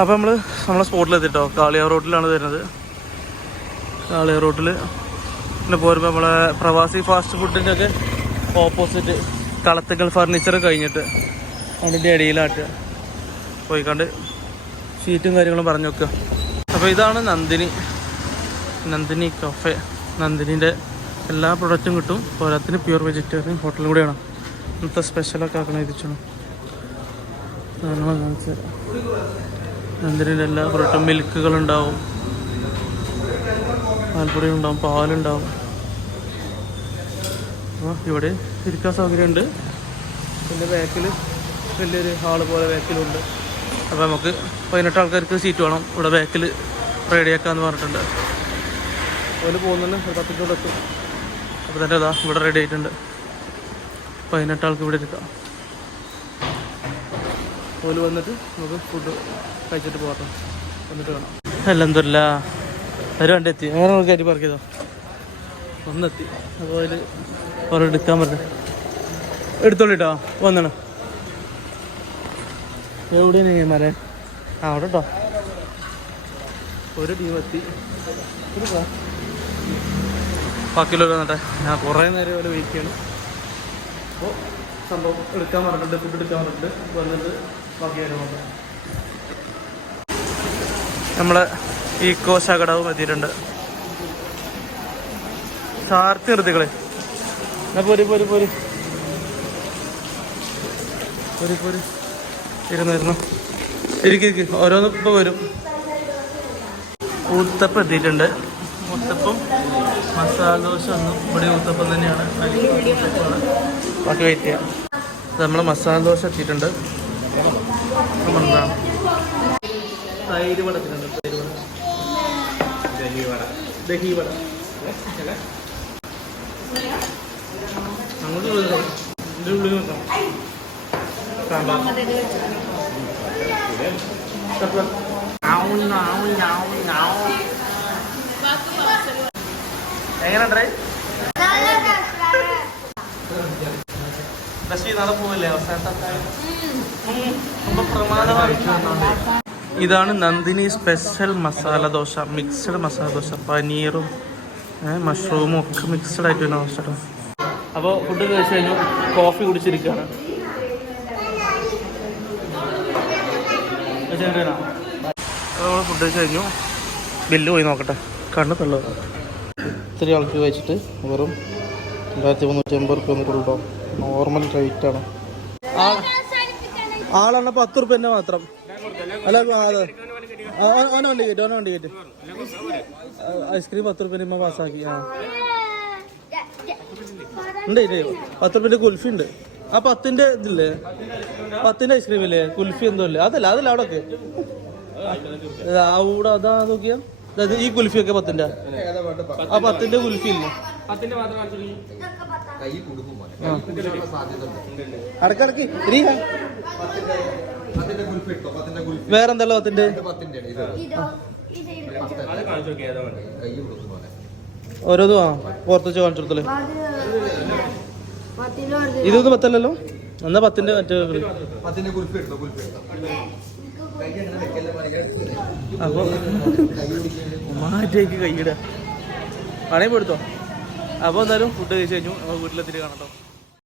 അപ്പോൾ നമ്മളെ സ്പോട്ടിലെത്തിട്ടോ. കാളിയാർ റോട്ടിലാണ് വരുന്നത്. കാളിയാർ റോട്ടിൽ പിന്നെ പോരുമ്പോൾ നമ്മളെ പ്രവാസി ഫാസ്റ്റ് ഫുഡിൻ്റെ ഒക്കെ ഓപ്പോസിറ്റ് കളത്തുകൾ ഫർണിച്ചർ കഴിഞ്ഞിട്ട് അതിൻ്റെ ഇടയിലാട്ടുക പോയിക്കാണ്ട് സീറ്റും കാര്യങ്ങളും പറഞ്ഞു വെക്കുക. അപ്പോൾ ഇതാണ് നന്ദിനി കഫേ. നന്ദിനിൻ്റെ എല്ലാ പ്രൊഡക്റ്റും കിട്ടും. പോരാത്തിന് പ്യൂർ വെജിറ്റേറിയൻ ഹോട്ടലും കൂടിയാണ്. ഇന്നത്തെ സ്പെഷ്യലൊക്കെ ആക്കണം എത്തിച്ചണം. കാണിച്ചു തരാം. നന്ദിനിൻ്റെ എല്ലാ പ്രൊഡക്റ്റും മിൽക്കുകളുണ്ടാവും, പാൽപ്പൊടി ഉണ്ടാവും, പാലുണ്ടാവും. അപ്പോൾ ഇവിടെ ഇരിക്കാൻ സൗകര്യമുണ്ട്. പിന്നെ ബാക്കിൽ വലിയൊരു ഹാള് പോലെ ബാക്കിലുണ്ട്. അപ്പോൾ നമുക്ക് 18 ആൾക്കാർക്ക് സീറ്റ് വേണം. ഇവിടെ ബാക്കിൽ റെഡിയാക്കാമെന്ന് പറഞ്ഞിട്ടുണ്ട്. അതുപോലെ പോകുന്നുണ്ട്. ഒരു 10 മിനിറ്റ് എത്തും. അപ്പോൾ തന്നെ അതാ ഇവിടെ റെഡി ആയിട്ടുണ്ട്. 18 ആൾക്ക് ഇവിടെ ഇരിക്കാം. അതുപോലെ വന്നിട്ട് നമുക്ക് ഫുഡ് കഴിച്ചിട്ട് പോകാം. വന്നിട്ട് വേണം. അൽഹംദുലില്ലാ ഒരു വണ്ടി എത്തി. അങ്ങനെ നമുക്ക് കയറ്റി പാർക്ക് ചെയ്തോ. ഒന്നെത്തി. അപ്പോൾ അതിൽ കുറേ എടുക്കാൻ പറഞ്ഞു. എടുത്തോളിട്ടോ. വന്നാണ് എവിടെയാണ് മരേ? അവിടെ കേട്ടോ ഒരു ടീം എത്തി. ബാക്കിയുള്ള വന്നിട്ടെ. ഞാൻ കുറേ നേരം പോലെ വെയിറ്റ് ചെയ്യണം. അപ്പോൾ സംഭവം എടുക്കാൻ പറഞ്ഞിട്ടുണ്ട്, ഫുഡ് എടുക്കാൻ പറഞ്ഞിട്ടുണ്ട്. വന്നിട്ട് ബാക്കി കാര്യങ്ങളുണ്ട്. നമ്മളെ ഈക്കോ ശകടവും എത്തിയിട്ടുണ്ട്. ചാർത്തി നിർത്തികളെ പോരി ഇരുന്നിരുന്നു. ഇരിക്കും ഓരോന്നും ഇപ്പോൾ വരും. ഊത്തപ്പം എത്തിയിട്ടുണ്ട്. ഊത്തപ്പം മസാല ദോശ ഒന്നും ഇവിടെ ഊത്തപ്പം തന്നെയാണ്. ബാക്കി വെയിറ്റ് ചെയ്യാം. നമ്മൾ മസാല ദോശ എത്തിയിട്ടുണ്ട്. നമ്മളെന്താ തൈര് വട എത്തിയിട്ടുണ്ട്. ദഹി വട അങ്ങോട്ട് ഇതിൻ്റെ ഉള്ളിൽ നോക്കാം. സാമ്പാർ എങ്ങനെയുണ്ടേ? നാളെ പോവല്ലേ അവസാനത്തെ? ഇതാണ് നന്ദിനി സ്പെഷ്യൽ മസാല ദോശ. മിക്സഡ് മസാല ദോശ. പനീറും മഷ്റൂമും ഒക്കെ മിക്സഡ് ആയിട്ട് വരുന്ന ദോശ. അപ്പോൾ ഫുഡ് കഴിച്ച് കഴിഞ്ഞു. കോഫി കുടിച്ചിരിക്കുകയാണ്. നമ്മൾ ഫുഡ് കഴിച്ച് കഴിഞ്ഞു. ബില്ല് പോയി നോക്കട്ടെ. കണ്ണ് തള്ളു. ഇത്തിരി ആൾക്ക് കഴിച്ചിട്ട് വെറും 2350 റുപ്യ വന്നിട്ടുള്ളൂ. നോർമൽ റേറ്റാണ്. ആളെണ്ണ 10 റുപ്യൻ്റെ മാത്രം. അല്ല അതെ ഓന വണ്ടി കയറ്റി ഐസ്ക്രീം 10 റുപ്യൻ്റെ പാസ്സാക്കി. ഉണ്ട് 10 റുപ്യൻ്റെ കുൽഫി ഉണ്ട്. ആ 10ൻ്റെ ഇതില്ലേ, 10ൻ്റെ ഐസ്ക്രീം ഇല്ലേ, കുൽഫി എന്തോ ഇല്ലേ? അതല്ല അവിടെ ഒക്കെ അവിടെ അതാ നോക്കിയാ. അതായത് ഈ കുൽഫിയൊക്കെ 10ൻ്റെ. ആ 10ൻ്റെ കുൽഫി ഇല്ലേ? അടക്കടക്ക് വേറെന്തല്ലോ 10ൻ്റെ ഓരോന്നും പുറത്ത് വെച്ച് കാണിച്ചു കൊടുത്തല്ലേ. ഇതൊന്നും 10അല്ലല്ലോ. എന്നാ 10ൻ്റെ മറ്റേ അപ്പൊ മാറ്റേക്ക് കൈയിടുക ആണേ പോയെടുത്തോ. അപ്പോൾ എന്തായാലും ഫുഡ് കഴിച്ച് കഴിഞ്ഞു. നമ്മൾ വീട്ടിലെത്തിയിട്ട് കാണാം കേട്ടോ.